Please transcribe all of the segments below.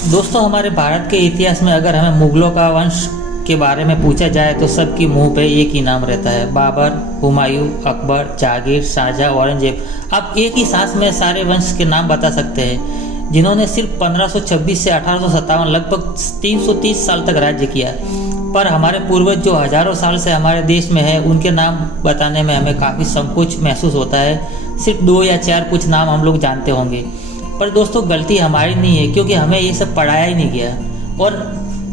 दोस्तों, हमारे भारत के इतिहास में अगर हमें मुगलों का वंश के बारे में पूछा जाए तो सबकी मुंह पे एक ही नाम रहता है, बाबर, हुमायूं, अकबर, जहांगीर, शाहजहां, औरंगजेब। आप एक ही सांस में सारे वंश के नाम बता सकते हैं, जिन्होंने सिर्फ 1526 से 1857 लगभग 330 साल तक राज्य किया। पर हमारे पूर्वज जो हजारों साल से हमारे देश में है, उनके नाम बताने में हमें काफ़ी संकोच महसूस होता है। सिर्फ 2 या 4 कुछ नाम हम लोग जानते होंगे, पर दोस्तों गलती हमारी नहीं है, क्योंकि हमें ये सब पढ़ाया ही नहीं गया। और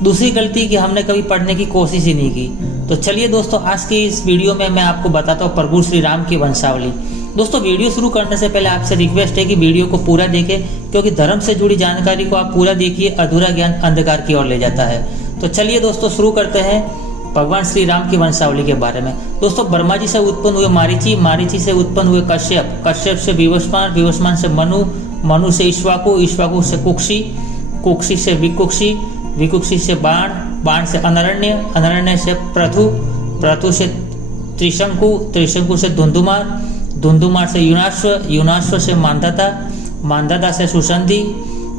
दूसरी गलती कि हमने कभी पढ़ने की कोशिश ही नहीं की। तो चलिए दोस्तों, आज की इस वीडियो में मैं आपको बताता हूँ प्रभु श्री राम की वंशावली। दोस्तों, वीडियो शुरू करने से पहले आपसे रिक्वेस्ट है कि वीडियो को पूरा देखें, क्योंकि धर्म से जुड़ी जानकारी को आप पूरा देखिए, अधूरा ज्ञान अंधकार की ओर ले जाता है। तो चलिए दोस्तों, शुरू करते हैं भगवान श्री राम की वंशावली के बारे में। दोस्तों, ब्रह्मा जी से उत्पन्न हुए मारीची, मारीची से उत्पन्न हुए कश्यप, कश्यप से विवस्वान, विवस्वान से मनु, मनु से इक्ष्वाकु, इक्ष्वाकु से कुक्षी, कुक्षी से विकुक्षी, विकुक्षी से बाण, बाण से अनरण्य, अनरण्य से प्रथु, प्रथु से त्रिशंकु, त्रिशंकु से धुंधुमार, धुंधुमार से युनाश्व, युनाश्व से मांधाता, मांधाता से सुसंधि,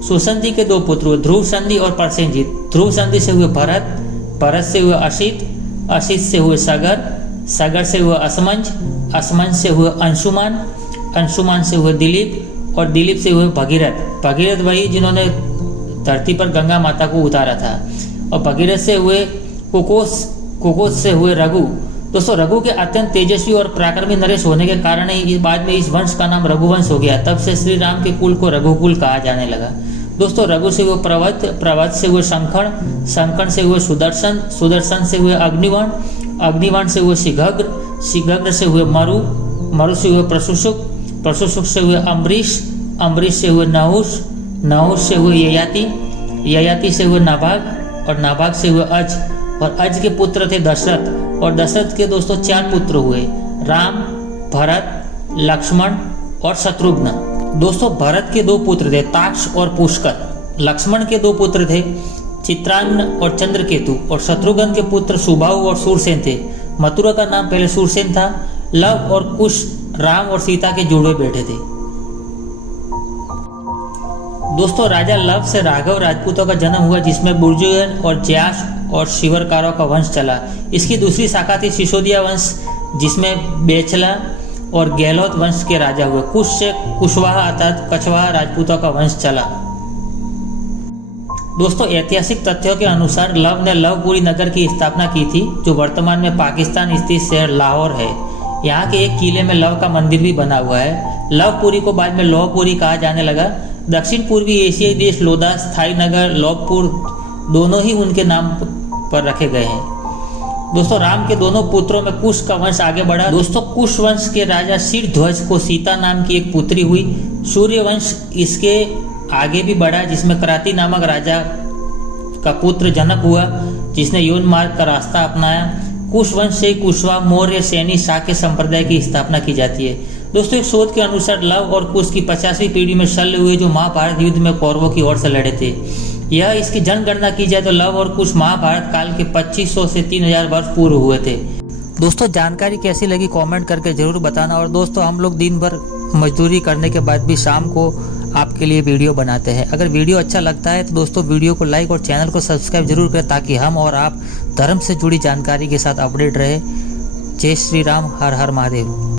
सुसंधि के 2 पुत्र हुए, ध्रुव संधि और प्रसेनजीत। ध्रुव संधि से हुए भरत, भरत से हुए असित, असित से हुए सगर, सगर से हुए असमंज, असमंज से हुए अंशुमान, अंशुमान से हुए दिलीप और दिलीप से हुए भगीरथ। भगीरथ वही जिन्होंने धरती पर गंगा माता को उतारा था। और भगीरथ से हुए कुकोस, कुकोस से हुए रघु। दोस्तों, रघु के अत्यंत तेजस्वी और पराक्रमी नरेश होने के कारण ही बाद में इस वंश का नाम रघुवंश हो गया। तब से श्री राम के कुल को रघुकुल कहा जाने लगा। दोस्तों, रघु से हुए प्रवत, प्रवत से हुए शंखण, शंखण से हुए सुदर्शन, सुदर्शन से हुए अग्निवण, अग्निवण से हुए शिघग्र, शिघग्र से हुए मरु, मरु से हुए प्रशुशुक, प्रशुशुक से हुए अम्बरीश, अम्बरीश से हुए नहुष, नहुष से हुए ययाति, ययाति से हुए नाभाग और नाभाग से हुए अज। और अज के पुत्र थे दशरथ। और दशरथ के दोस्तों 4 पुत्र हुए, राम, भरत, लक्ष्मण और शत्रुघ्न। दोस्तों, भरत के 2 पुत्र थे, ताक्ष और पुष्कर। लक्ष्मण के 2 पुत्र थे, चित्रान्न और चंद्रकेतु। और शत्रुघ्न के पुत्र सुबाहु और सूरसेन थे। मथुरा का नाम पहले सूरसेन था। लव और कुश राम और सीता के जुड़वे बेटे थे। दोस्तों, राजा लव से राघव राजपूतों का जन्म हुआ, जिसमें बुर्जुगन और जयाश और शिवरकारों का वंश चला। इसकी दूसरी शाखा थी सिसोदिया वंश, जिसमें बेचला और गहलोत वंश के राजा हुए। कुश से कुशवाहा अर्थात कछवाहा राजपूतों का वंश चला। दोस्तों, ऐतिहासिक तथ्यों के अनुसार लव ने लवपुरी नगर की स्थापना की थी, जो वर्तमान में पाकिस्तान स्थित शहर लाहौर है। यहाँ के एक किले में लव का मंदिर भी बना हुआ है। लवपुरी को बाद में लौहपुरी कहा जाने लगा। दक्षिण पूर्वी एशियाई देश लोदास, थाई नगर, लौहपुर दोनों ही उनके नाम पर रखे गए हैं। दोस्तों, राम के दोनों पुत्रों में कुश का वंश आगे बढ़ा। दोस्तों, कुश वंश के राजा शीर्ध्वज को सीता नाम की एक पुत्री हुई। सूर्य वंश इसके आगे भी बढ़ा, जिसमें कराती नामक राजा का पुत्र जनक हुआ, जिसने यौन मार्ग का रास्ता अपनाया। कुश वंश से कुशवा, मौर्य, सैनी, शाक्य संप्रदाय की स्थापना की जाती है। दोस्तों, एक शोध के अनुसार लव और कुश की 50वीं पीढ़ी में शल्य हुए, जो महाभारत युद्ध में कौरवों की ओर से लड़े थे। यह इसकी जनगणना की जाए तो लव और कुश महाभारत काल के 2500 से 3000 वर्ष पूर्व हुए थे। दोस्तों, जानकारी कैसी लगी कमेंट करके जरूर बताना। और दोस्तों, हम लोग दिन भर मजदूरी करने के बाद भी शाम को आपके लिए वीडियो बनाते हैं। अगर वीडियो अच्छा लगता है तो दोस्तों वीडियो को लाइक और चैनल को सब्सक्राइब जरूर करें, ताकि हम और आप धर्म से जुड़ी जानकारी के साथ अपडेट रहे। जय श्री राम, हर हर महादेव।